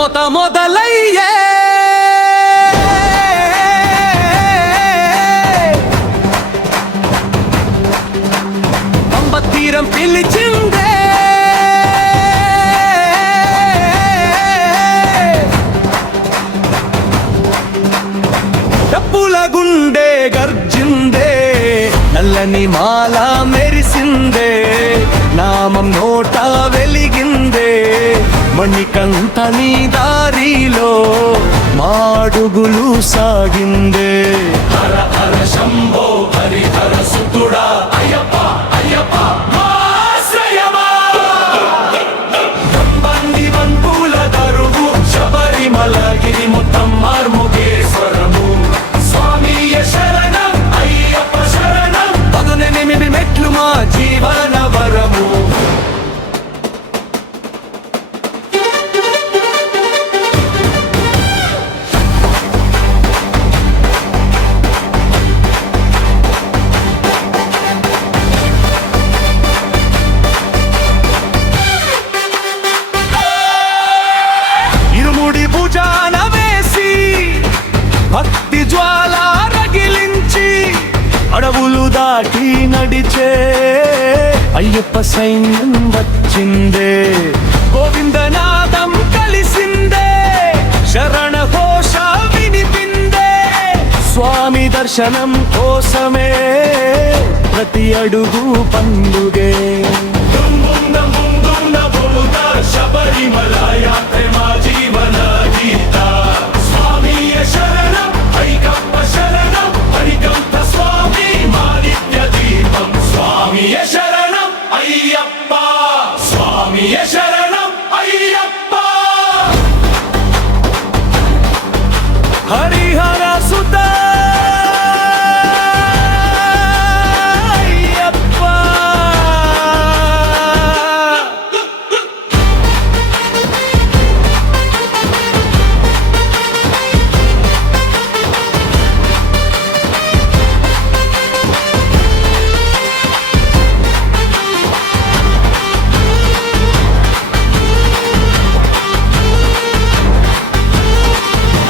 మోత మొదలయ్యే పంబ తీరం పిలిచిందే డప్పుల గుండె గర్జిందే నల్లని మాల మెరిసిందే నామం నోట వెలిగిందే మణికంఠ నీ దారిలో మాడుగులు సాగిందే హర హర శంభో హరిహర సుతుడా అయ్యప్ప అయ్యప్ప ఆశ్రయమా గంబంది వన్పూల దరువు శబరిమల గిరి మొత్తం మార్ముగేశ్వరము స్వామియ శరణం అయ్యప్ప శరణం 18 మెట్లు మా జీవన వరము ఇరుముడి భుజాన వేసి భక్తి జ్వాల రగిలించి అడవులు దాటి నడిచే అయ్యప్ప సైన్యం వచ్చిందే గోవిందనాదం కలిసిందే శరణ ఘోష వినిపిందే స్వామి దర్శనం కోసమే ప్రతి అడుగు పండుగే శబరిమల యాత్ర మా జీవన గీత స్వామియ శరణం అయ్యప్ప శరణం హరికంఠ స్వామి మా నిత్య దీపం స్వామియ శరణం అయ్యప్ప స్వామియ శరణం అయ్యప్ప హరిహర సుత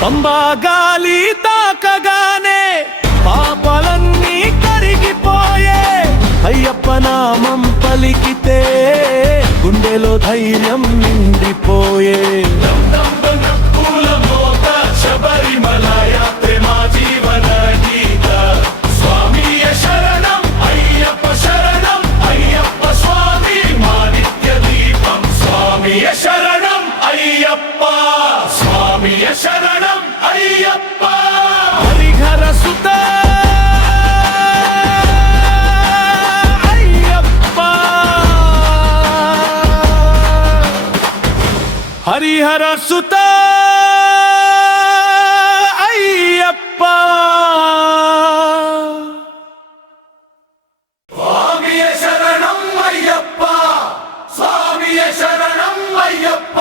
పంబా గాలి తాకగానే పాపలన్నీ కరిగిపోయే అయ్యప్ప నామం పలికితే గుండెలో ధైర్యం నిండిపోయే శబరిమల యాత్ర మా జీవన గీత స్వామియ శరణం అయ్యప్ప శరణం అయ్యప్ప స్వామి మా నిత్య దీపం స్వామియ శరణం అయ్యప్ప స్వామియ శరణం అయ్యప్ప హరిహర సుత అయ్యప్ప హరిహర సుత అయ్యప్ప స్వామియ శరణం అయ్యప్ప స్వామియ శరణం అయ్యప్ప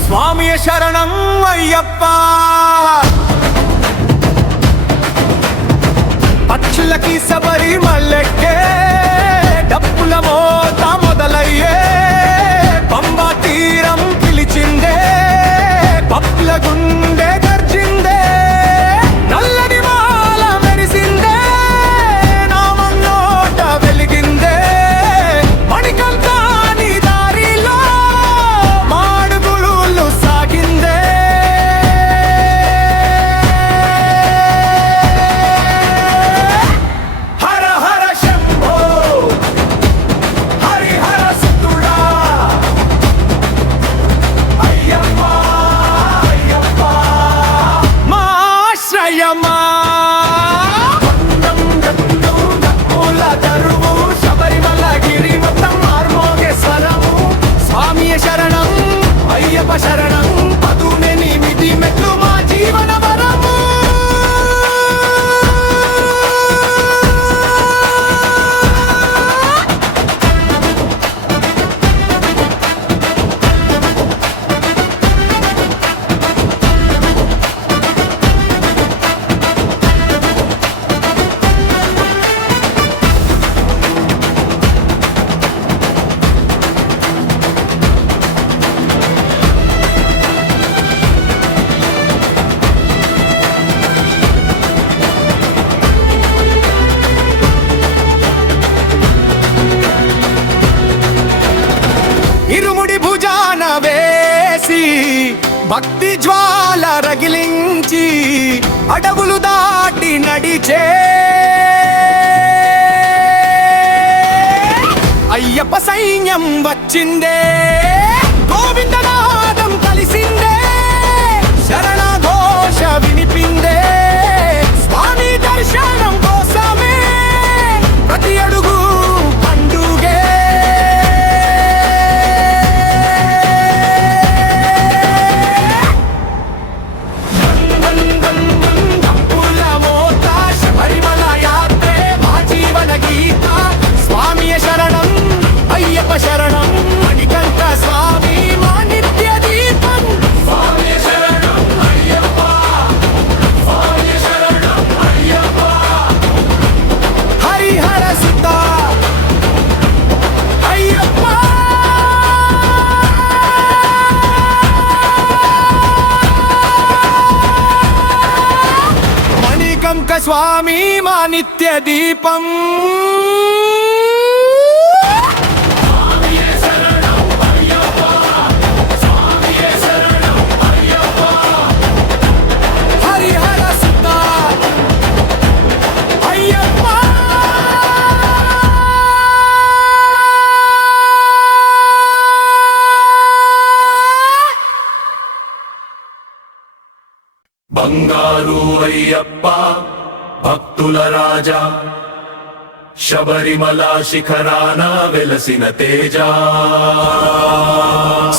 స్వామియ శరణం అయ్యప్ప పక్షులకి శబరిమలెక్కే డప్పుల మోత మొదలయ్యే పంబా తీరం పిలిచిందే పప్పుల గుండె గర్జిందే నల్లని మాల మెరిసిందే నామం నోట వెలిగిందే మణికంఠ నీ దారిలో మాడుగులు సాగిందే హర హర భక్తి జ్వాల రగిలించి అడవులు దాటి నడిచే అయ్యప్ప సైన్యం వచ్చిందే, గోవిందనాదం కలిసిందే, శరణ ఘోష వినిపిందే. స్వామి దర్శనం కోసమే ప్రతి అడుగు పండుగే. డప్పుల మోత శబరిమల యాత్రే మా జీవన గీత. స్వామియ శరణం అయ్యప్ప శరణం, మణికంఠ స్వామి మా నిత్య దీపం. స్వామియ శరణం అయ్యప్ప, స్వామియ శరణం అయ్యప్ప. హరిహర సుత అయ్యప్ప, మణికంఠ స్వామి మా నిత్య దీపం. హరిహర సుత అయ్యప్ప. బంగారు అయ్యప్ప భక్తుల రాజా, శబరిమల శిఖరాన వెలసిన తేజ.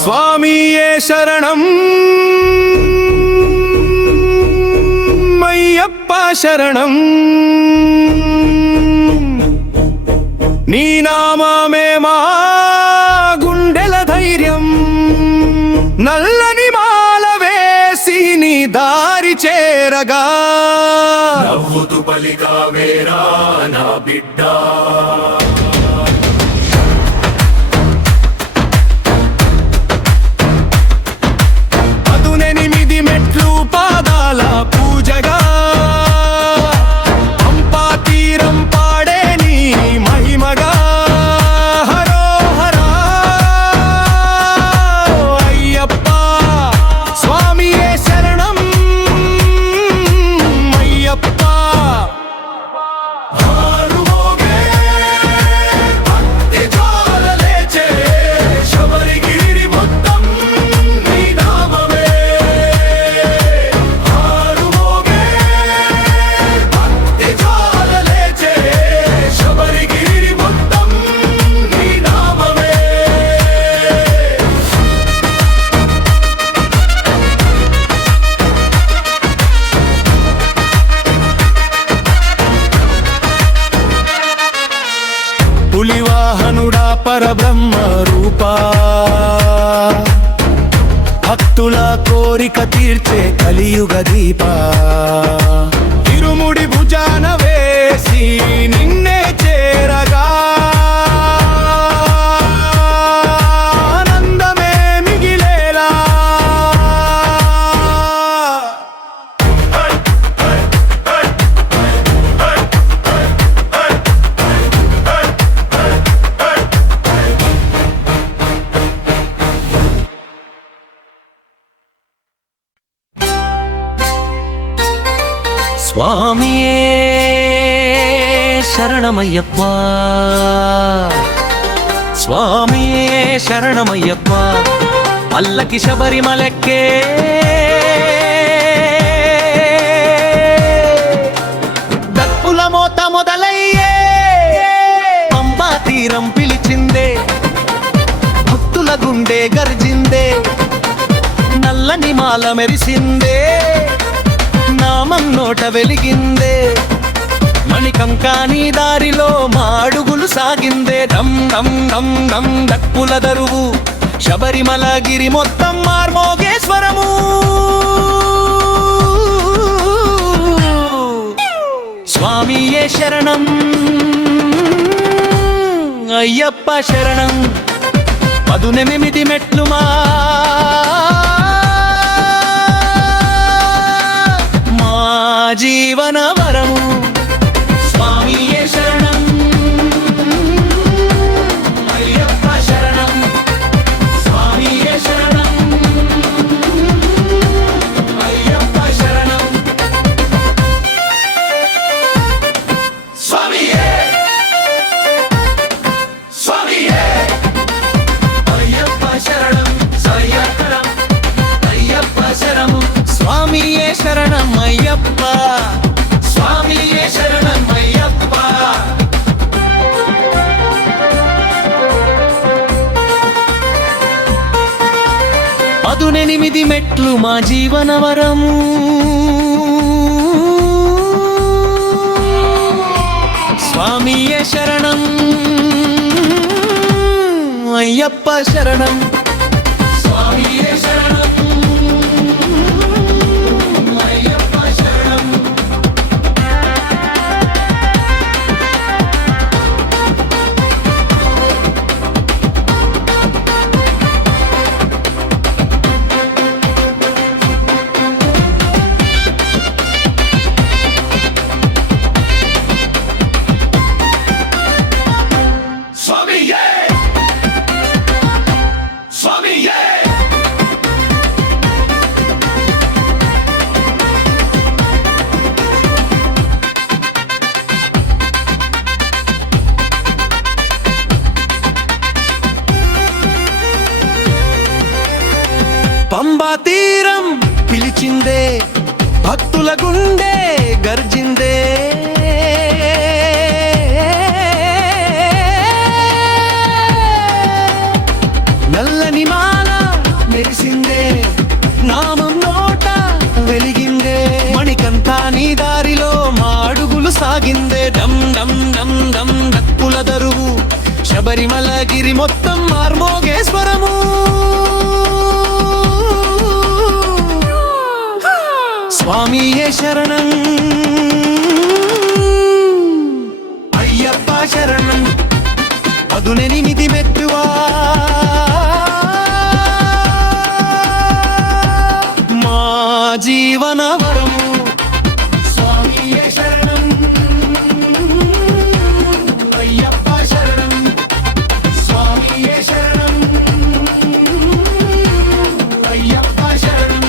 స్వామియే శరణం అయ్యప్ప శరణం, నీ నామమే మా గుండెల ధైర్యం. నల్లని మాల వేసి నీ దారి చేరగా నవ్వుతూ పలికావేరా నా బిడ్డ. పదునెనిమిది మెట్లు పాదాల పూజగా, పంపా తీరం పాడే నీ మహిమగా. హరో హరా అయ్యప్ప, స్వామియే శరణం అయ్యప్ప. ఆరుమోగే భక్తి జ్వాల లేచే, శబరిగిరి మొత్తం నీ నామమే. ఆరుమోగే భక్తి జ్వాల లేచే, శబరిగిరి మొత్తం నీ నామమే. పులివాహనుడా పరబ్రహ్మ రూపా, భక్తుల కోరిక తీర్చే కలియుగ దీపా. ఇరుముడి భుజాన వేసి నిన్నే చేరగా ఆనందమే మిగిలేలా. స్వామియే శరణమయ్యప్ప, స్వామియే శరణమయ్యప్ప. పల్లకి శబరిమలెక్కే దప్పుల మోత మొదలయ్యే, పంబా తీరం పిలిచిందే, భక్తుల గుండె గర్జిందే, నల్లని మాల మెరిసిందే, నామం నోట వెలిగిందే. మణికంకాని దారిలో మా అడుగులు సాగిందే. డం డం డం డం డప్పుల దరువు, శబరిమల గిరి మొత్తం మార్మోగేశ్వరము. స్వామియే శరణం అయ్యప్ప శరణం, పదునెనిమిది మెట్లు మా జీవన వరము. స్వామియే శరణం అయ్యప్ప శరణం, స్వామియే శరణం శరణమయ్యప్ప స్వామియే శరణమయ్యప్ప పదునెనిమిది మెట్లు మా జీవన వరము స్వామియే శరణం అయ్యప్ప శరణం స్వామియే శరణం అయ్యప్ప శరణం స్వామియే స్వామియే పంబా తీరం పిలిచిందే భక్తుల గుండె గర్జిందే నల్లని మాల మెరిసిందే నామం నోట వెలిగిందే మణికంఠా నీ దారిలో మా అడుగులు సాగిందే డమ్ డమ్ డమ్ డమ్ డప్పుల దరువు శబరిమల గిరి మొత్తం మార్మోగేశ్వరము స్వామియే శరణం అయ్యప్ప శరణం పదునెనిమిది మెట్టువా మా జీవన వరము స్వామియే శరణం అయ్యప్ప శరణం స్వామియే శరణం అయ్యప్ప శరణం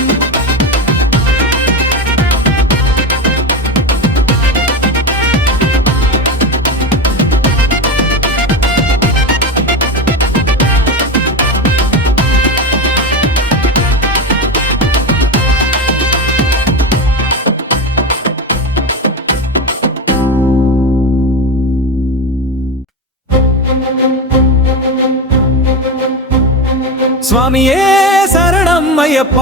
స్వామియే శరణం అయ్యప్ప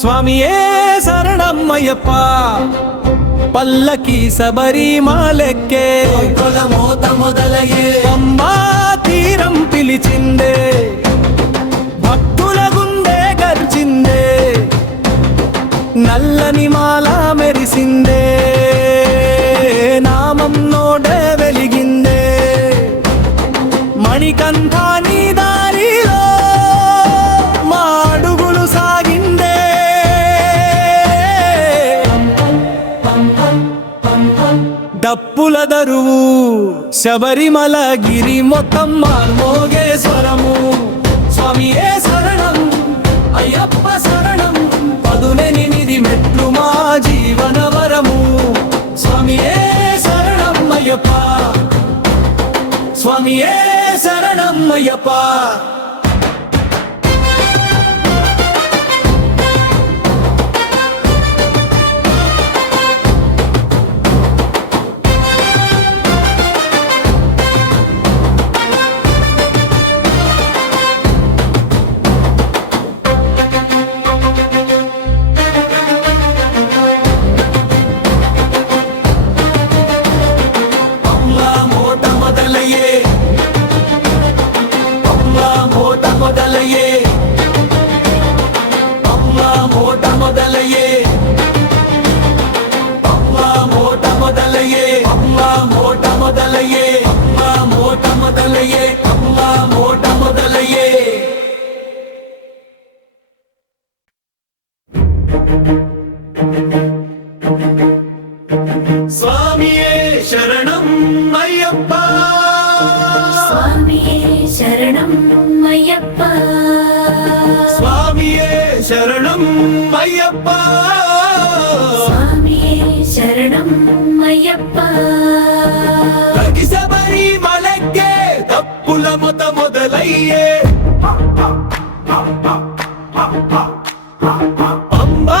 స్వామియే శరణం అయ్యప్ప పల్లకి శబరిమలెక్కే మోత మొదలయ్యే పంబా తీరం పిలిచిందే భక్తుల గుండె గర్జిందే నల్లని మాల మెరిసిందే నామం నోడ వెలిగిందే మణికంఠా నీ దారిలో మా అడుగులు సాగిందే డప్పుల దరువు శబరిమల గిరి మొత్తం మార్మోగేశ్వరము స్వామియే శరణం అయ్యప్ప శరణం పదునెనిమిది మెట్లు మా జీవన వరము స్వామియే శరణం అయ్యప్ప స్వామియే శరణం అయ్యప్ప మొదలయ్యే అమ్మా మోట మొదలయ్యే అమ్మా మోట మొదలయ్యే అమ్మా మోట మొదలయ్యే అమ్మా మోట మొదలయ్యే అమ్మా మోట మొదలయ్యే స్వామియే శరణం అయ్యప్ప స్వామియే శరణం అయ్యప్ప స్వామియే శరణం అయ్యప్ప స్వామియే శరణం అయ్యప్ప శబరిమలెక్కే తప్పుల మొదలయ్యే పంబా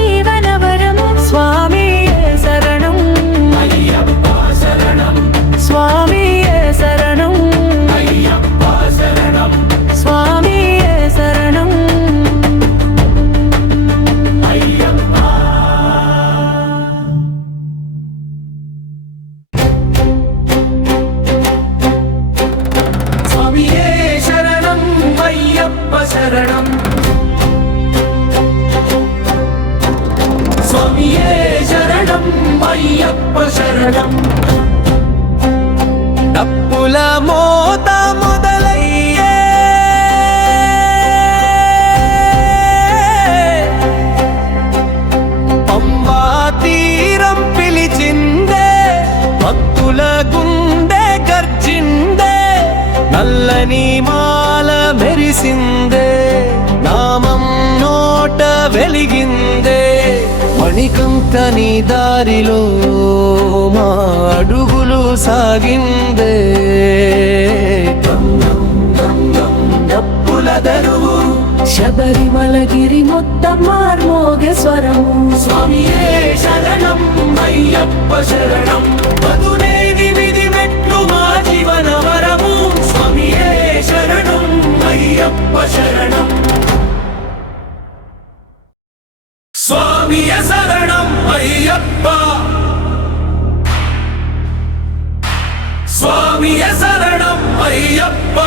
అయ్యప్ప శరణం డప్పుల మోత మొదలయ్యే పంబా తీరం పిలిచిందే భక్తుల గుండె గర్జిందే నల్లని మాల మెరిసిందే నామం నోట వెలిగిందే మణికంఠని దారిలో మా అడుగులు సాగిందే డప్పుల దరువు శబరిమలగిరి మొత్తం మార్మోగ స్వరము స్వామియే శరణం అయ్యప్ప శరణం మధునేది విధి మెట్లు మా జీవన వరము స్వామియే శరణం అయ్యప్ప శరణం స్వామియే శరణం అయ్యప్ప స్వామియే శరణం అయ్యప్ప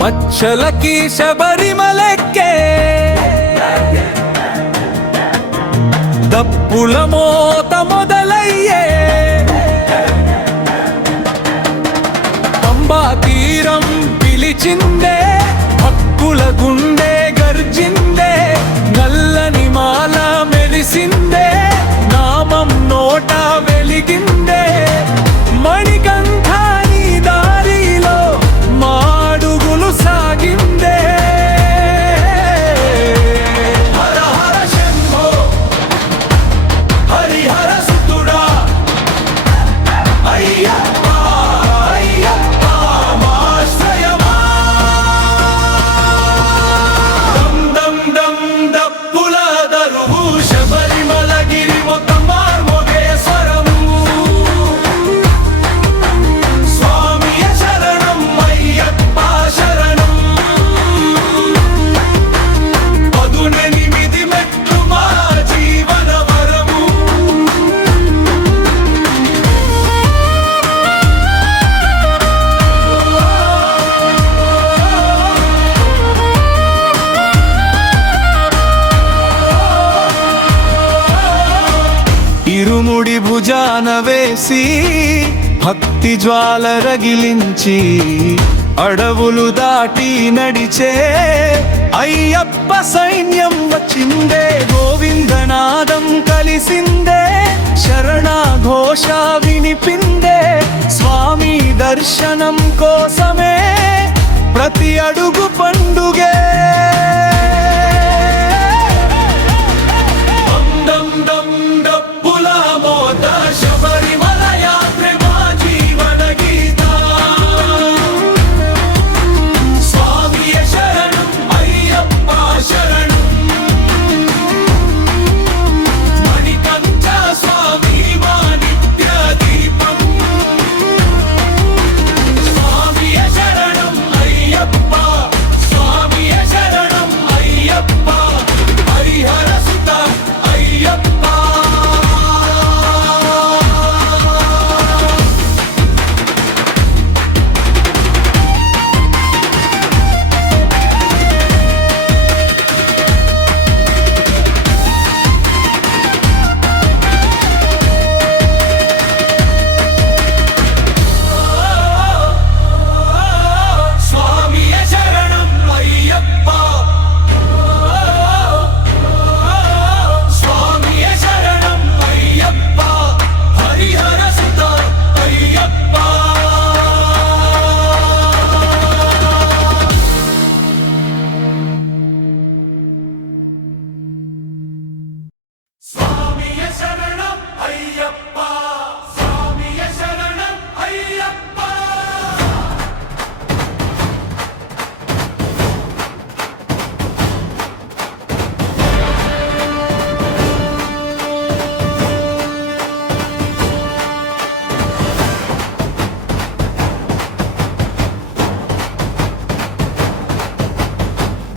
పచ్చలకి శబరిమలెక్కే దప్పుల మోత మొదలయ్యే పంబా తీరం పిలిచిందే భక్తుల గుండె గర్జిందే నల్లని మాల మెరిసిందే నామం నోట వెలిగిందే మణికంఠాని దారిలో మాడుగులు సాగిందే హర హర శంభో హరిహర సుతుడా అయ్యప్ప అయ్యప్ప మాశ్రయమా దం దం దం డప్పుల దరువు శబరిమలగిరి మొత్తం మార్మోగే స్వరము స్వామియ శరణం అయ్యప్ప శరణం పదునెనిమిది మెట్లు మా జీవన వరము ఇరుముడి భుజాన వేసి భక్తి జ్వాల రగిలించి అడవులు దాటి నడిచే అయ్యప్ప సైన్యం వచ్చిందే గోవిందనాదం కలిసిందే శరణాఘోష వినిపిందే స్వామి దర్శనం కోసమే ప్రతి అడుగు పండుగే దం దం డప్పుల మోత శబరిమల యాత్ర మా జీవన గీత స్వామియ శరణం అయ్యప్ప శరణం మణికంఠ స్వామి మా నిత్య దీపం స్వామియ శరణం అయ్యప్ప స్వామియ శరణం అయ్యప్ప హరిహర సుత అయ్యప్ప స్వామియ శరణం అయ్యప్ప స్వామియ శరణం అయ్యప్ప హరిహర సుత అయ్యప్ప స్వామియ శరణం అయ్యప్ప స్వామియ శరణం అయ్యప్ప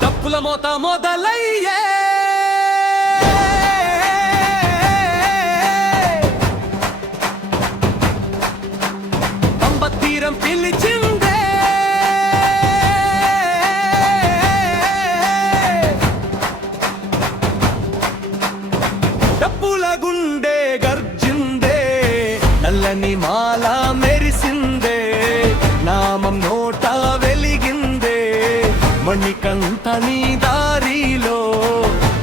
డప్పుల మోత మొదలయ్యే నల్లని మాల మెరిసిందే, నామం నోట వెలిగిందే, మణికంఠ నీ దారిలో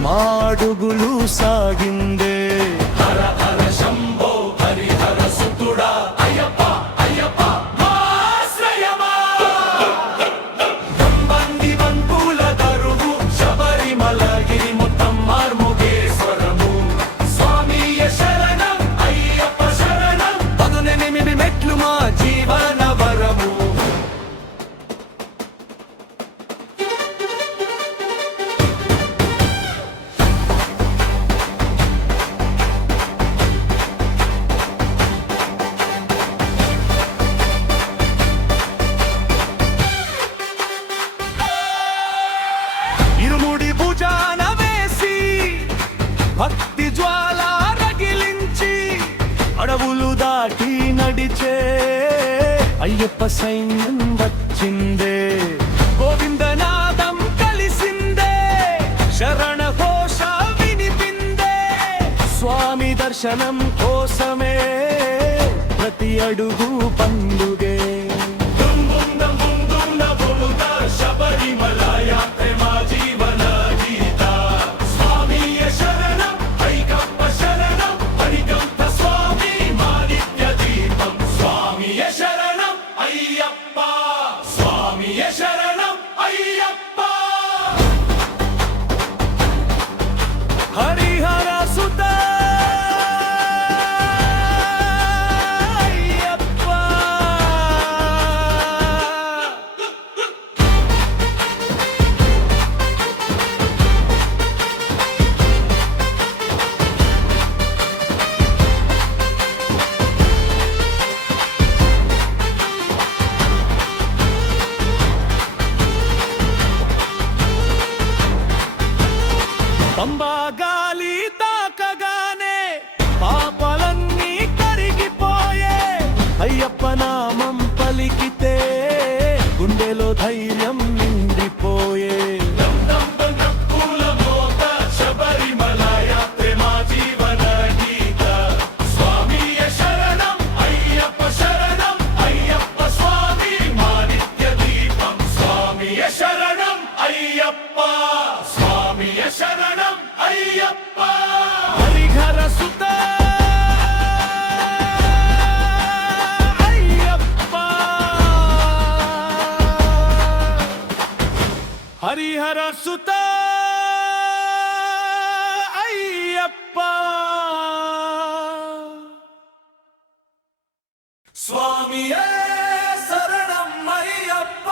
మాడుగులు సాగిందే. హర హర శంభో హరిహర సుతుడా అయ్యప్ప అయ్యప్ప మా ఆశ్రయమా. బంబంది బంపుల దరువు శబరిమలగిరి మొత్తం మార్ముగేశ్వరము. స్వామియ శరణం అయ్యప్ప శరణం. 18 మెట్లు మా జీవన వరము. ఇరుముడి భుజాన వేసి భక్తి జ్వాల రగిలించి అడవులు దాటి నడిచే అయ్యప్ప సైన్యం వచ్చిందే. గోవిందనాదం కలిసిందే, శరణ ఘోష వినిపిందే. స్వామి దర్శనం కోసమే ప్రతి అడుగు పండుగే. దుమ్ దుమ్ దమ్ దుమ్ దుమ్ నభూత శబరిమల యాత్ర మా జీవన గీత. స్వామియ శరణం అయ్యప్ప శరణం. మణికంఠ స్వామి మా నిత్య దీపం. స్వామియ శరణం అయ్యప్ప. స్వామియ శరణం అయ్యప్ప. హరిహర సుత అయ్యప్ప. పంబా గాలి తాకగానే పాపలన్నీ కరిగిపోయే. అయ్యప్ప నామం పలికితే గుండెలో ధైర్యం నిండిపోయే. దమ్ దమ్ దమ్ నక్కుల మోత శబరిమల యాత్ర మా జీవన గీత. స్వామియ శరణం అయ్యప్ప శరణం. అయ్యప్ప స్వామి మా నిత్య దీపం. స్వామియ శరణం అయ్యప్ప. స్వామియ శరణం అయ్యప్ప. హరిహర సుత అయ్యప్ప. హరిహర సుత అయ్యప్ప. స్వామియే శరణం అయ్యప్ప.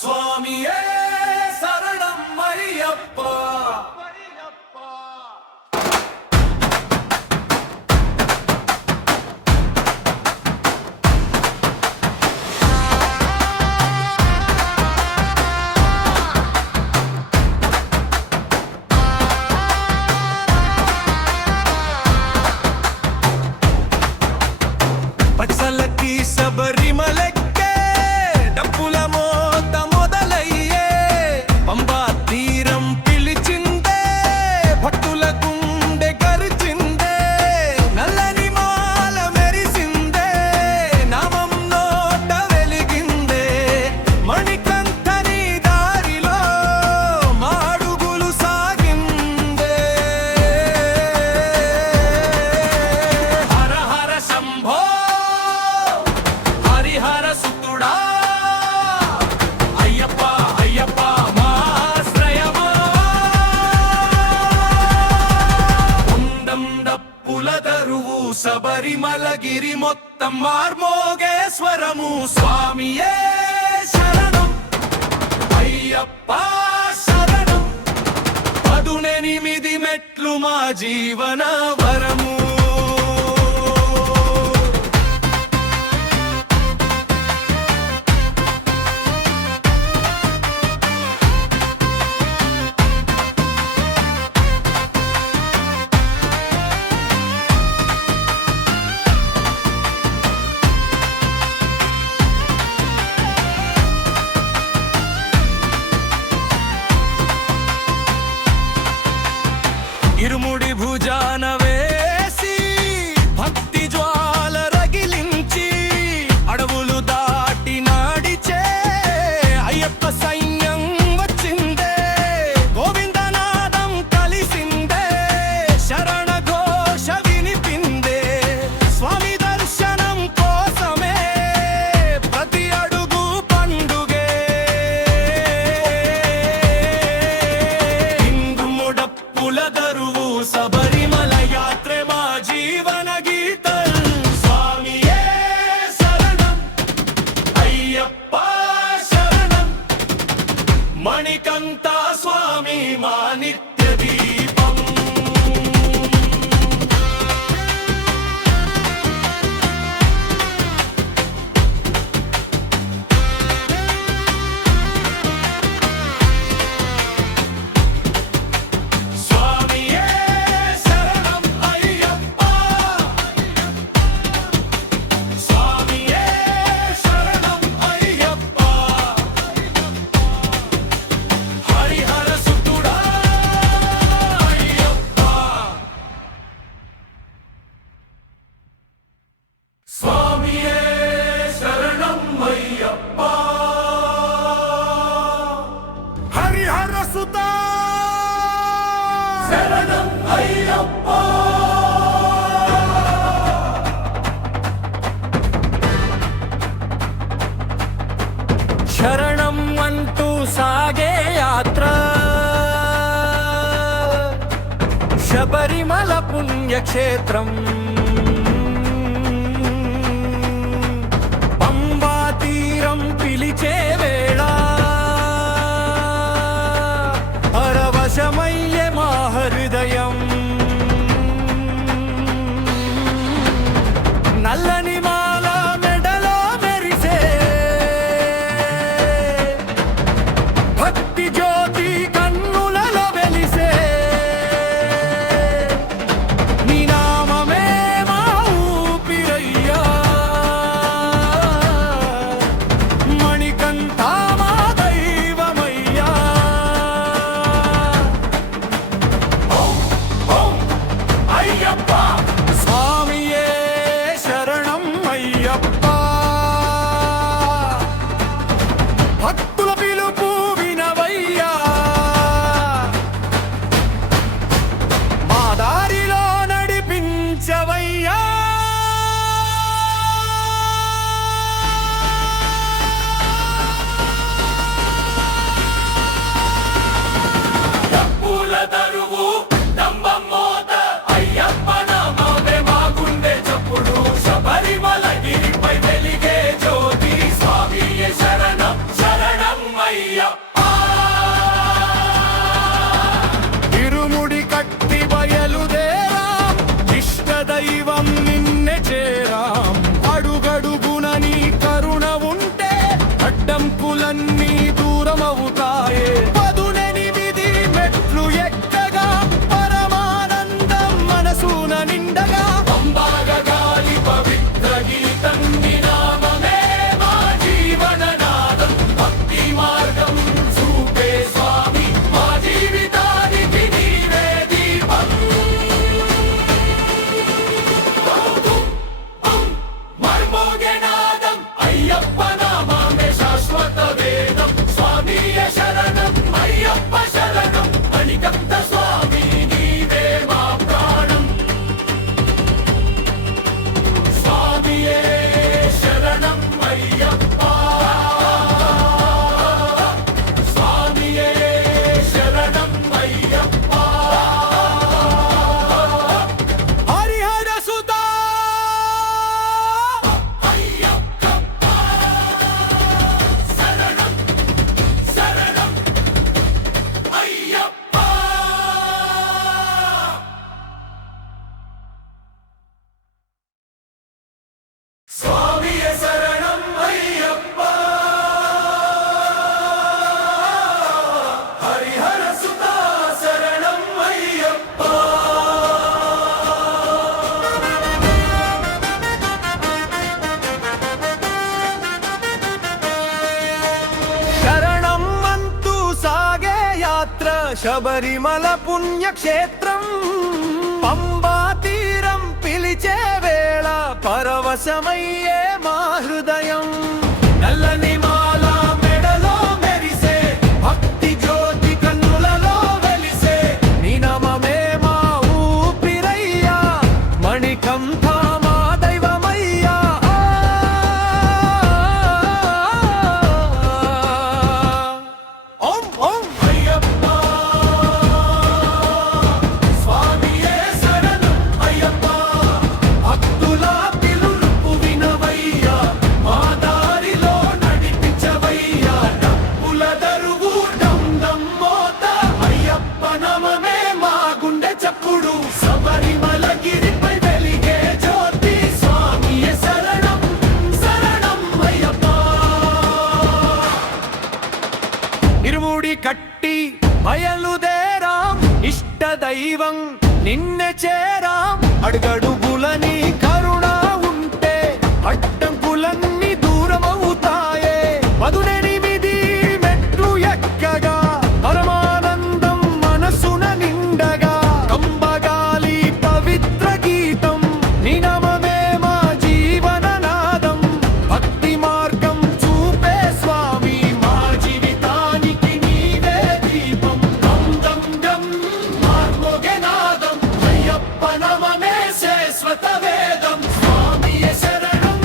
స్వామియే శరణం అయ్యప్ప. పచ్చలకి శబరిమలెక్కే డప్పుల మోత మొదలయ్యే. పంబా తీరం పిలిచిందే, భక్తుల గుండె గరిచిందే. నల్లని మాల మెరిసిందే, నామం నోట వెలిగిందే. మణికంఠ నీ దారిలో మాడుగులు సాగిందే. హర హర శంభో హరిహర సుతుడా అయ్యప్ప అయ్యప్ప మా ఆశ్రయమా. ఉండం డప్పుల దరువు శబరిమలగిరి మొత్తం మార్మోగేశ్వరము. స్వామియే శరణం అయ్యప్ప శరణం. 18 మెట్లు మా జీవన వరము. ఇరుముడి భుజాన వేసి స్వామి మా నిత్య దీపం శరణం అంటూ సాగే యాత్ర శబరిమల పుణ్యక్షేత్రం పంబా తీరం పిలిచే వేళ పరవశమయ్యే మా హృదయం నల్లని మాల మెడలో మెరిసే భక్తి జ్యోతి కన్నులలో వెలిసే నీ నామమే మా ఊపిరయ్యా మణికంఠ మా దైవమయ్యా అయ్యప్ప స్వామియే శరణం అయ్యప్ప భక్తుల పిలుపు వినవయ్యా మా దారిలో నడిపించవయ్యా పూల తరువు దంబం మోత అయ్యప్ప నామమే మా గుండె చప్పుడు శబరిమల గిరిపై వెలిగే జ్యోతి స్వామియే శరణం శరణం అయ్యప్ప ఇరుముడి కట్టి బయలుదేరాం ఇష్ట దైవం నిన్నే చేరాం అడుగడుగున నీ కరుణ ఉంటే అడ్డంకులన్నీ దూరమవుతాయే పదునెనిమిది మెట్లు ఎక్కగా పరమానందం మనసున నిండగా అంబాగ గాలి పవిత్ర గీతం నీ నామమే మా జీవన నాదం భక్తి మార్గం చూపే స్వామి మా జీవితానికి నీవే దీపం మర్మోగే నాదం అయ్యప్ప నామమే శాశ్వత వేదం స్వామియే శరణం అయ్యప్ప శరణం మణికంఠ స్వామి నీవే మా ప్రాణం స్వామియే శరణం అయ్యప్ప స్వామియే శరణం అయ్యప్ప హరిహర సుతా అయ్యప్ప శరణం శరణం అయ్యప్ప స్వామియే శరణం అయ్యప్ప హరిహర సుతా శరణం అయ్యప్ప శరణం అంటూ సాగే యాత్ర శబరిమల పుణ్యక్షేత్రం పంబా తీరం పిలిచే వేళ పరవశమయ్యే మా హృదయం నల్లని మాల మెడలో మెరిసే భక్తి జ్యోతి కన్నులలో వెలిసే నీ నామమే మా ఊపిరయ్యా మణికంఠ మా దైవమయ్యా ఓం ఓం అయ్యప్ప స్వామియే శరణం అయ్యప్ప భక్తుల పిలుపు వినవయ్యా మా దారి దైవం నిన్నే చేరా అడుగడుగులని కరుణ ఉంటే అడ్డంకులన్నీ దూరమవుతాయే పదునెనిమిది మెట్లు ఎక్కగా పరమానందం మనసున నిండగా కంబగాలి పవిత్ర గీతం నినమమే మా జీవన నాదం భక్తి మార్గం చూపే స్వామి మా జీవితానికి నీవే దీపం దం దం దం మార్మోగే నాదం అయ్యప్ప నమమే శాశ్వత వేదం స్వామియే శరణం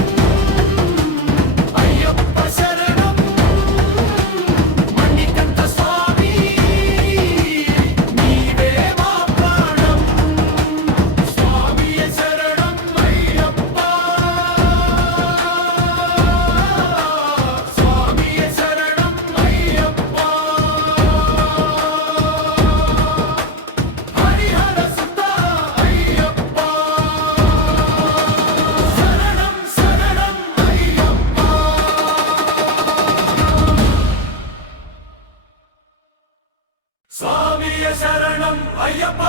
అయ్యప్ప శరణం మణికంఠ స్వామి నీవే మా ప్రాణం స్వామియే శరణం అయ్యప్ప స్వామియే శరణం అయ్యప్ప హరిహర సుత అయ్యప్ప శరణం శరణం అయ్యప్ప స్వామియే శరణం అయ్యప్ప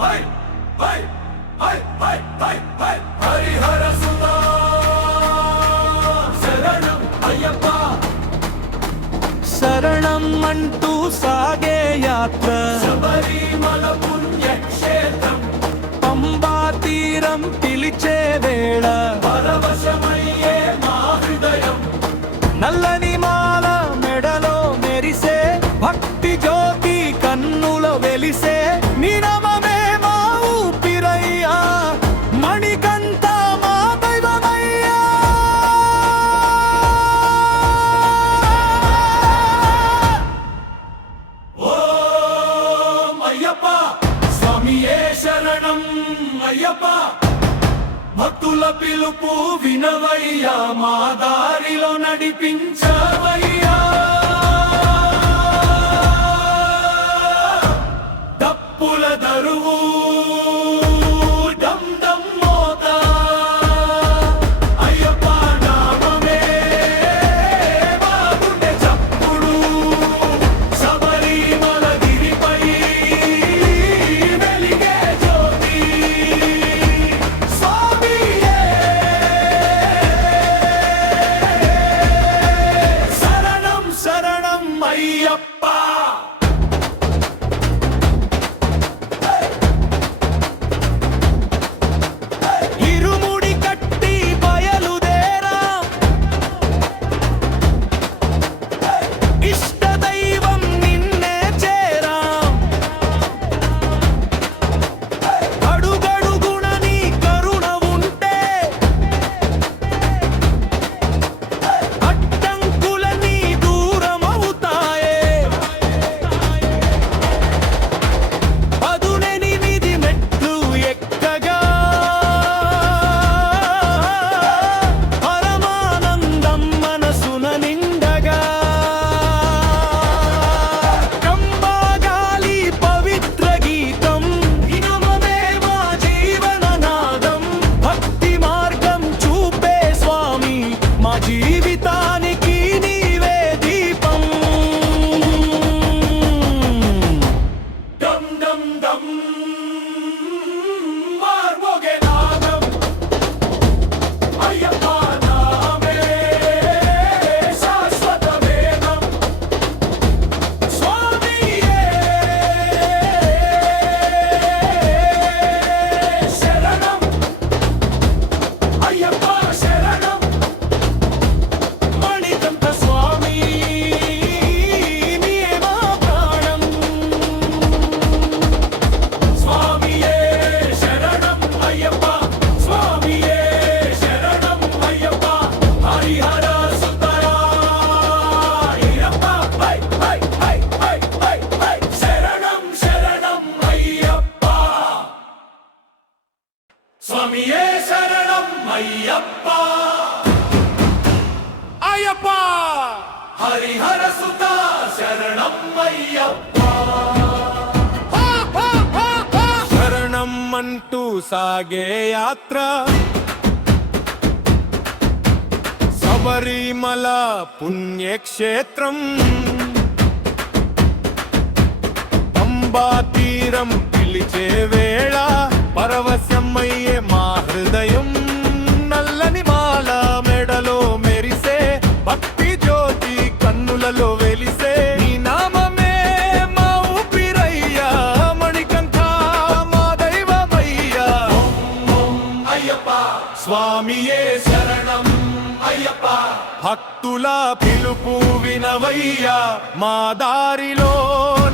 హై హై హై హై హై హై హరిహర సుత శరణం అయ్యప్ప శరణం అంటూ సాగే యాత్ర శబరిమల పుణ్యక్షేత్రం పంబా తీరం పిలిచే వేళ పరవశమయ్యే మా హృదయం నల్లని మాల మెడలో మెరిసే భక్తి జ్యోతి కన్నుల వెలిసే నినమమే మా ఊపిరయ్యా మణికంఠ మా దైవమయ్యా ఓం అయ్యప్ప స్వామియే శరణం అయ్యప్ప భక్తుల పిలుపు వినవయ్యా మా దారిలో నడిపించవయ్యా దప్పుల దరువు డం డం మోత అయ్యప్ప నామమే బాగుండే చప్పుడు శబరిమల గిరిపై వెలిగే జ్యోతి స్వామియే శరణం శరణం అయ్యప్ప ఇరుముడి కట్టి బయలుదేరా ఇష్ట దైవం నిన్నే చేరా అడుగడుగుణ నీ కరుణ ఉంటే అడ్డంకులన్నీ దూరమవుతాయే పదునెనిమిది మెట్లు ఎక్కగా పరమానందం మనసున నిండగా కంబగాలి పవిత్ర గీతం ఇనమమే మా జీవన నాదం భక్తి మార్గం చూపే స్వామి మా జీవితానికి నీవే దీపం డం డం డం మార్మోగే నాదం అయ్యప్ప నామే శాశ్వత వేదం స్వామియే శరణం అయ్యప్ప శరణం మణికంఠ స్వామి నీవే మా ప్రాణం స్వామియే శరణం అయ్యప్ప స్వామియే శరణం అయ్యప్ప హరిహర సుతరా అయ్యప్ప హై హై హై హై హై హై శరణం శరణం అయ్యప్ప స్వామియే శరణం అయ్యప్ప అయ్యప్ప హరిహర సుత శరణం అయ్యప్ప శరణం అంటూ సాగే యాత్ర శబరిమల పుణ్యక్షేత్రం పంబా తీరం శరణం పిలిచే వేళ పరవశమయ్యే మా హృదయం నల్లని మాల మెడలో మెరిసే భక్తి జ్యోతి కన్నులలో వెలిసే నీ నామమే మా ఊపిరయ్యా మణికంఠ మా దైవమయ్యా అయ్యప్ప స్వామియే శరణం అయ్యప్ప భక్తుల పిలుపు వినవయ్యా మా దారిలో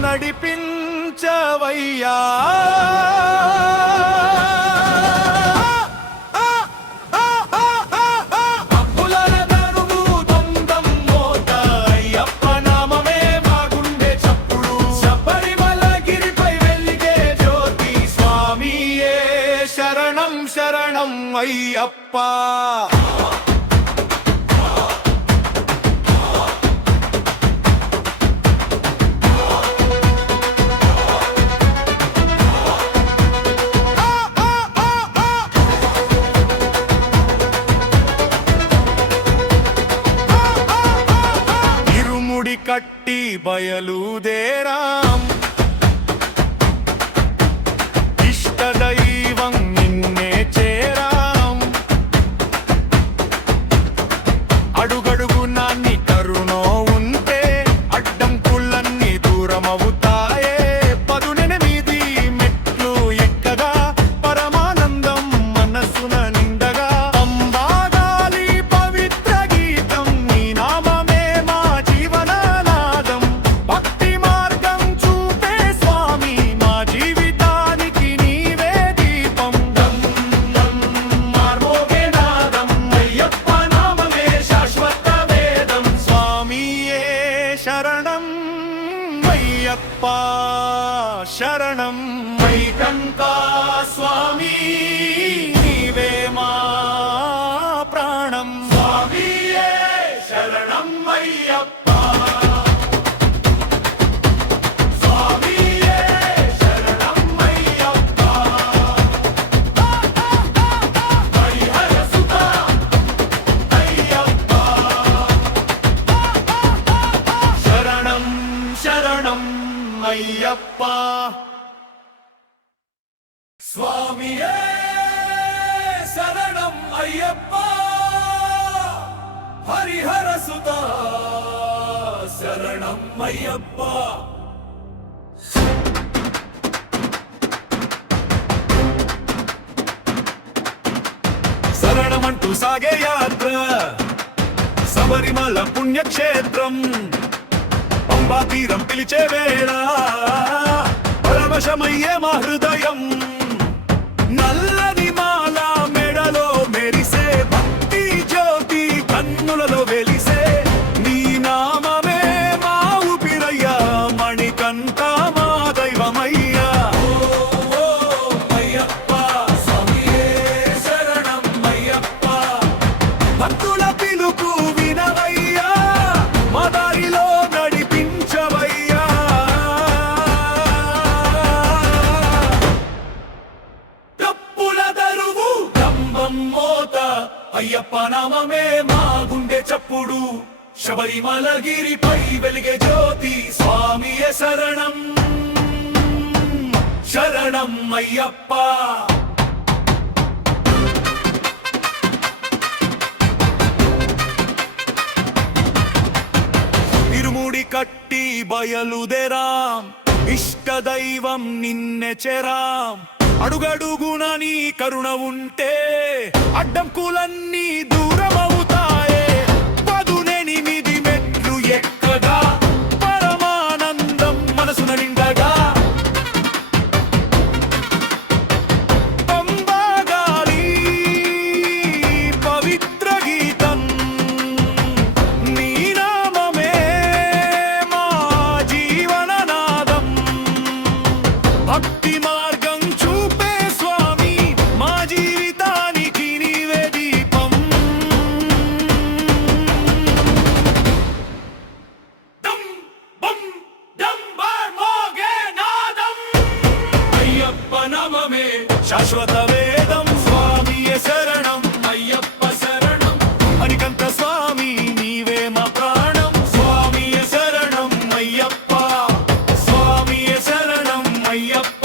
నడిపించవయ్యా భక్తుల దరువు దొందం మోత అయ్యప్ప నామమే మా గుండె చప్పుడు శబరిమలగిరిపై వెలిగే జ్యోతి స్వామియే శరణం శరణం అయ్యప్ప ఇరుముడి కట్టి బయలుదేరాం ఇష్టదైవం నిన్నే చేరాం అడుగడుగునా నీ కరుణో ఉంటే అడ్డంకులన్నీ దూరమవుతాయే పదునెనిమిది మెట్లు ఎక్కగా పరమానందం మనసున నిండగా అంబాగాలి పవిత్ర గీతం నీ నామమే మా జీవననాదం భక్తి మార్గం చూపే స్వామి మా జీవితానికి నీవే దీపం మార్మోగే నాదం అయ్యప్ప నామమే శాశ్వత వేదం స్వామియే శరణం అయ్యప్ప శరణం వైకంఠా స్వామి నీవే మా ప్రాణం స్వామియే శరణం అయ్యప్ప స్వామియే శరణం అయ్యప్ప హరిహర సుత అయ్యప్ప శరణం శరణం అయ్యప్ప స్వామియే శరణం అయ్యప్ప హరిహర సుత శరణం అయ్యప్ప శరణమంటూ సాగే యాత్ర శబరిమల పుణ్యక్షేత్రం పంబా తీరం పిలిచే వేళ పరవశమయ్యే మా హృదయం నల్లని మాల మెడలో మెరిసే భక్తి జ్యోతి కన్నులలో వెలిసే నీ నామమే మా ఊపిరయ్యా మణికంఠ మా దైవమయ్యా అయ్యప్ప స్వామియే శరణం అయ్యప్ప భక్తుల పిలుపు వినవయ్యా మా దారిలో నడిపించవయ్యా తప్పుల దరువు దంబం మోత అయ్యప్ప నామమే మా గుండె చప్పుడు శబరిమలగిరిపై వెలిగే జ్యోతి స్వామియే శరణం శరణం అయ్యప్ప ఇరుముడి కట్టి బయలుదేరాం ఇష్టదైవం నిన్నె చెరాం అడుగడుగున నీ కరుణ ఉంటే అడ్డంకులన్నీ దూరమవుతాయే పదునెనిమిది మెట్లు ఎక్కగా పరమానందం మనసున నిండగా పంబాగాలి పవిత్ర గీతం నీ నామమే మా జీవననాదం భక్తి మార్గం చూపే స్వామి మా జీవితానికి నీవే దీపం డం బం డంబర్ మోగే నాదం అయ్యప్ప నామమే శాశ్వత వేదం స్వామియే శరణం అయ్యప్ప శరణం మణికంఠ స్వామి నీవే మా ప్రాణం స్వామియే శరణం అయ్యప్ప స్వామియే శరణం అయ్యప్ప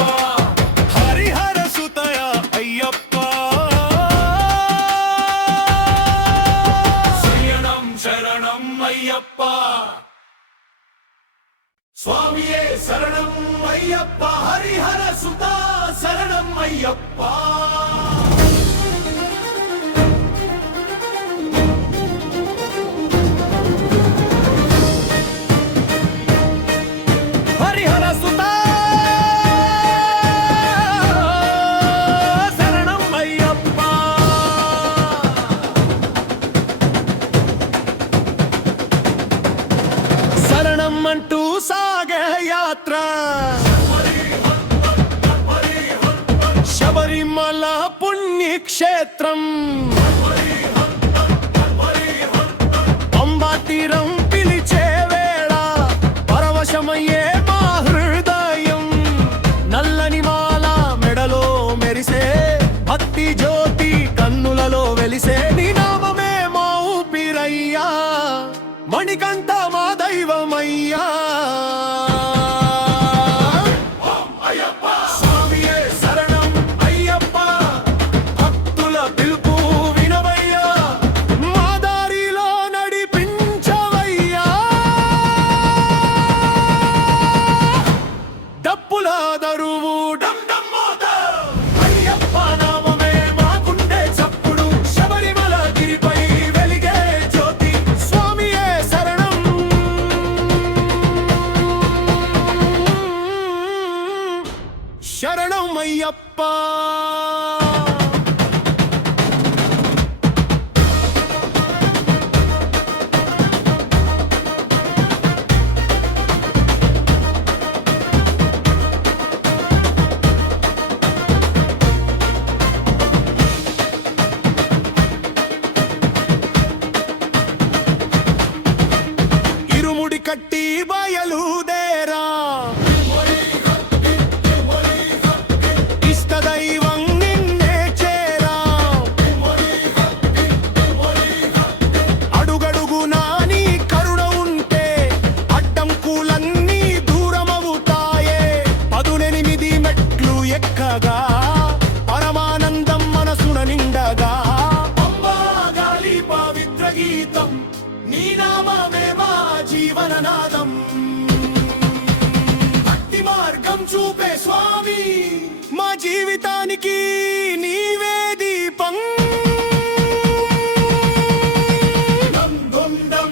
హరిహర సుతా శరణం అయ్యప్ప హరిహర సుతా శరణం అయ్యప్ప శరణం అంటూ సాగే యాత్ర శబరిమల పుణ్యక్షేత్రం పంబా తీరం పిలిచే వేళ పరవశమయ్యే మా హృదయం నల్లని మాల మెడలో మెరిసే భక్తి జ్యోతి కన్నులలో వెలిసే నీ నామమే మా ఊపిరయ్యా మణికంఠ మా దైవమయ్యా స్వామియే శరణం అయ్యప్ప భక్తుల పిలుపు వినవయ్యా మా దారిలో నడిపించవయ్యా డప్పుల దరువు డం డం మోత అయ్యప్ప నామమే మా గుండె చప్పుడు శబరిమల గిరిపై వెలిగే జ్యోతి స్వామియే శరణం శరణం అయ్యప్ప ఇరుముడి కట్టి బయలుదేరా ఇష్టదైవం నిన్నే చేరా అడుగడుగునా నీ కరుణ ఉంటే అడ్డంకులన్నీ దూరమవుతాయే 18 మెట్లు ఎక్కగా పరమానందం మనసున నిండగా అంబా గాలి పవిత్ర గీతం నీ నామమే మా జీవననాదం భక్తి మార్గం చూపే స్వామి మా జీవితానికి నీవే దీపం డం డం డం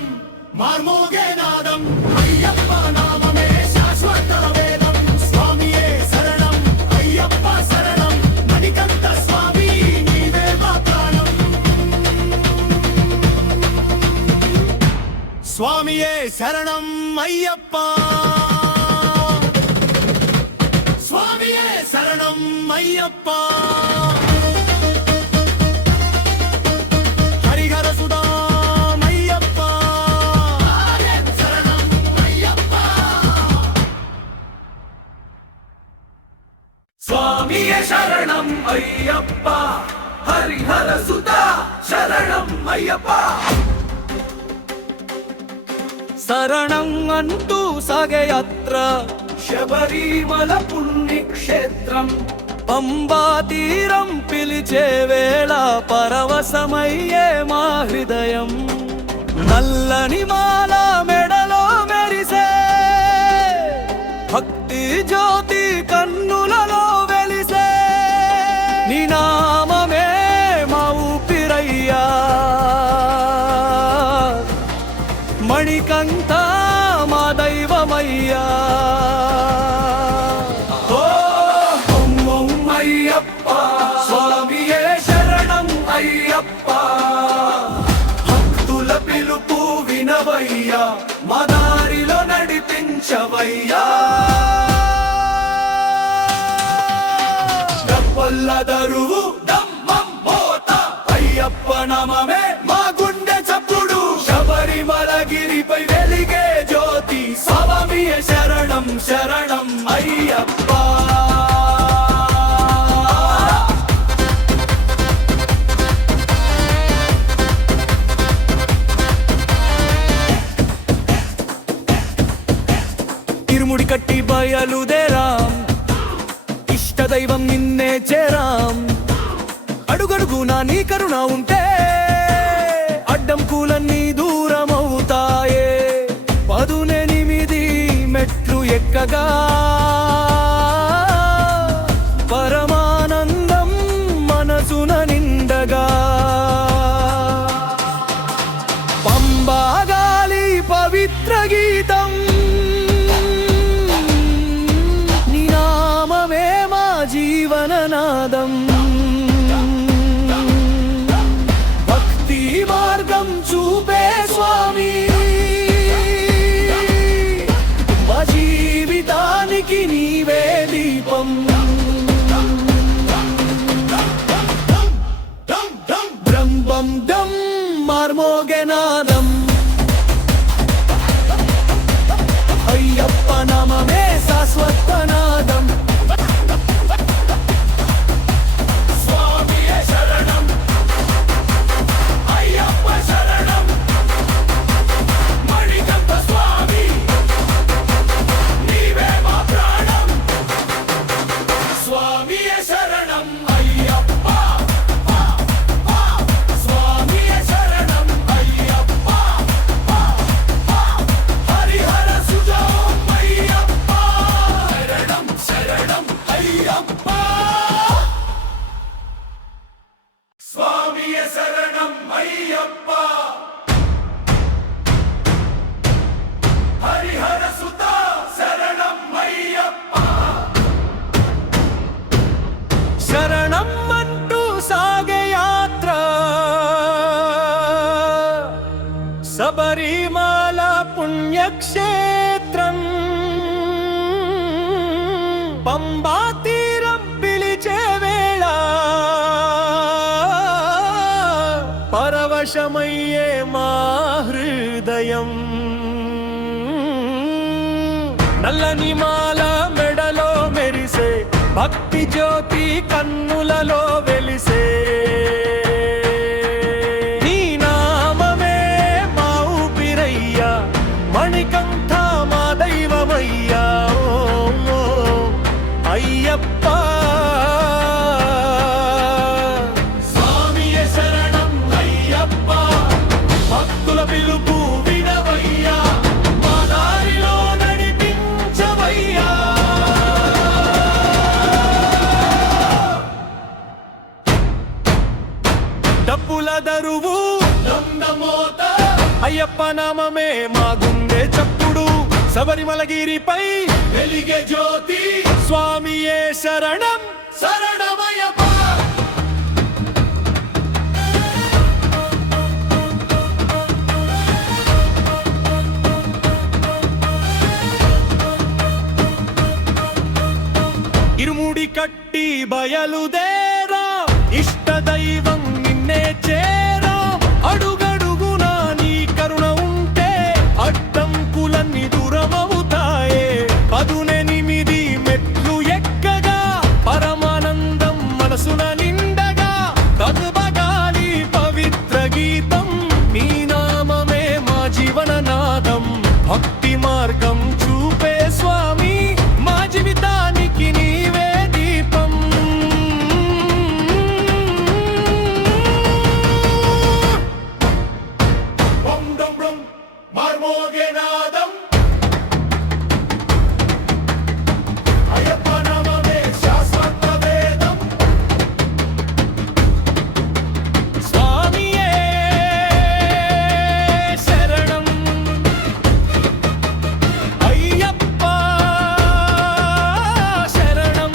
మార్మోగే నాదం అయ్యప్ప నామమే శాశ్వత వేదం స్వామియే శరణం అయ్యప్ప శరణం మణికంఠ స్వామి నీవే మా ప్రాణం స్వామియే శరణం అయ్యప్ప స్వామియే శరణం అయ్యప్ప హరిహర సుధామయ్యప్ప శరణం అయ్యప్ప స్వామియే శరణం అయ్యప్ప హరిహర సుతా శరణం అయ్యప్ప శరణం అంటూ సాగే యాత్ర శబరిమల పుణ్యక్షేత్రం పంబా తీరం పిలిచే వేళ పరవశమయ్యే మా హృదయం నల్లని మాల మెడలో మెరిసే భక్తి జ్యోతి కన్నులలో వెలిసే నీ నామమే మా ఊపిరయ్యా మణికంఠ మా దైవమయ్యా ఓం ఓం అయ్యప్ప స్వామియే శరణం అయ్యప్ప భక్తుల పిలుపు వినవయ్యా మా దారిలో నడిపించవయ్యా డప్పల్ల దరువు దమ్మం మోత అయ్యప్ప నామమే మా గుండె చప్పుడు శబరిమల గిరిపై వెలిగే జ్యోతి స్వామియే శరణం శరణం అయ్యప్ప ఇరుముడి కట్టి బయలుదేరాం ఇష్టదైవం నిన్నే చేరాం అడుగడుగునా నీ కరుణ ఉంటే అడ్డంకులన్నీ దూరమవుతాయే 18 మెట్లు ఎక్కగా దీపం బ్రహ్మం డం మార్మోగే నాదం అయ్యప్ప నామమే శాశ్వత నాదం స్వామియే శరణం అయ్యప్ప శరణం మణికంఠ స్వామి నీవే మా ప్రాణం స్వామియే శరణం అయ్యప్ప స్వామియే శరణం అయ్యప్ప హరిహర సుజాం అయ్యప్ప శరణం శరణం అయ్యప్ప స్వామియే శరణం అయ్యప్ప హరిహర సుత శరణం అయ్యప్ప శరణం అంటూ సాగే యాత్ర శబరిమల పుణ్యక్షేత్రం పంబా తీరం పిలిచే వేళ పరవశమయ్యే మా హృదయం నల్లని మాల మెడలో మెరిసే భక్తి జ్యోతి కన్నులలో వెలిసే నీ నామమే మా ఊపిరయ్యా మణికంఠ మా దైవమయ్యా ఓ అయ్యప్ప స్వామియే శరణం అయ్యప్ప భక్తుల పిలుపు వినవయ్యా మా దారిలో నడిపించవయ్యా డప్పుల దరువు నందమోత అయ్యప్ప నామమే మా గుండె చప్పుడు శబరిమలగిరిపై వెలిగే జ్యోతి స్వామియే శరణం శరణమయ్యప్ప ఇరుముడి కట్టి బయలుదేరా ఇష్ట దైవం నిన్నే చేరా అడుగడుగునా నీ కరుణ ఉంటే అడ్డంకులన్నీ దూరమవుతాయే పదునెనిమిది మెట్లు ఎక్కగా పరమానందం మనసున నిండగా కదుబగాలి పవిత్ర గీతం నీ నామమే మా జీవన నాదం భక్తి మార్గం చూపే స్వామి మా జీవితానికి నీవే దీపం బం డం బ్రం మార్మోగే నాదం అయ్యప్ప నామమే శాశ్వత వేదం స్వామియే శరణం అయ్యప్ప శరణం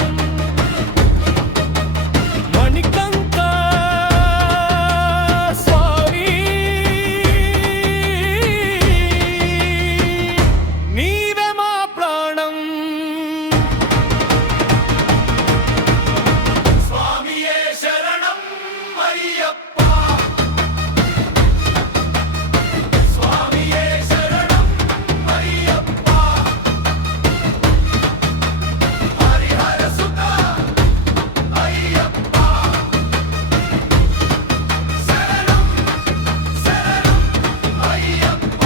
మణికంఠ స్వామి నీవే మా ప్రాణం స్వామియే శరణం అయ్యప్ప స్వామియే శరణం అయ్యప్ప హరిహర సుత అయ్యప్ప శరణం శరణం అయ్యప్ప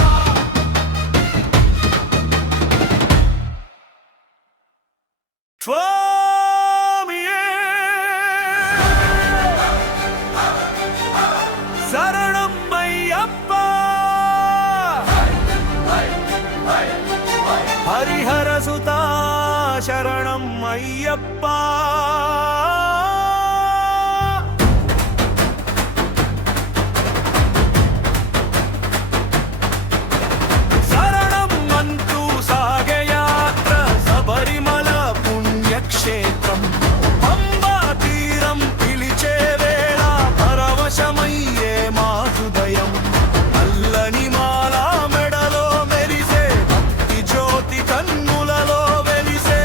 స్వామియే శరణం అయ్యప్ప హరిహర సుతా శరణం అయ్యప్ప శరణం అంటూ సాగే యాత్ర శబరిమల పుణ్యక్షేత్రం పంబా తీరం పిలిచే వేళ పరవశమయ్యే మా హృదయం నల్లని మాల మెడలో మెరిసే భక్తి జ్యోతి కన్నులలో వెలిసే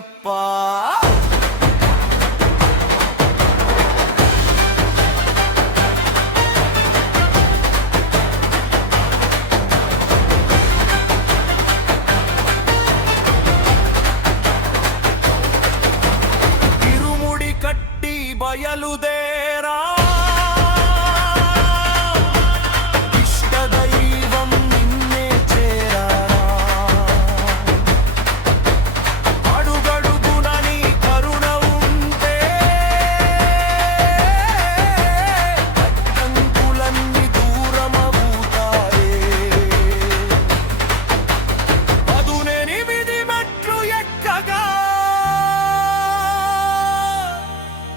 అయ్యప్ప ఇరుముడి కట్టి బయలుదేరా ఇష్టదైవం నిన్నే చేరా అడుగడుగున నీ కరుణ ఉంటే అడ్డంకులన్నీ దూరమవుతాయే 18 మెట్లు ఎక్కగా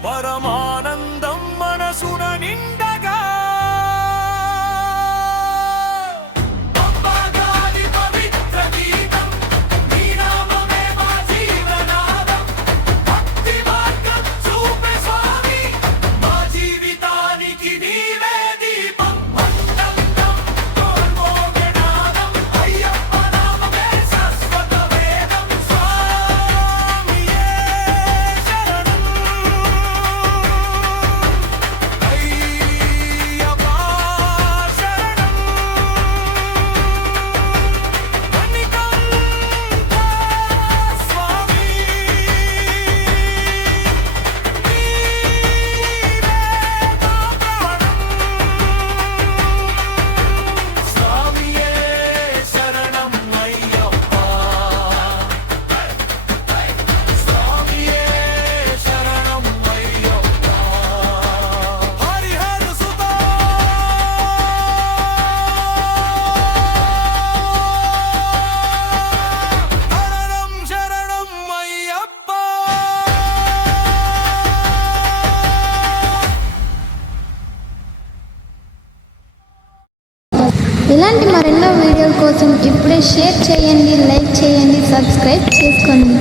పరమానందం మనసున నిండగా పంపాగాలి పవిత్ర గీతం నీ నామమే మా జీవనాదం భక్తి మార్గం చూపే స్వామి మా జీవితానికి నీవే దీపం మంటంతం తోల్మోగే నాదం అయ్యప్ప నామమే శాశ్వత వేదం స్వామియే శరణం అయ్యప్ప శరణం మణికంఠ స్వామి స్వామియే శరణం అయ్యప్ప స్వామియే శరణం అయ్యప్ప హరిహర సుతా శరణం శరణం అయ్యప్ప ఇలాంటి మరెన్నో వీడియోల కోసం ఇప్పుడే షేర్ చేయండి, లైక్ చేయండి, సబ్స్క్రైబ్ చేసుకోండి.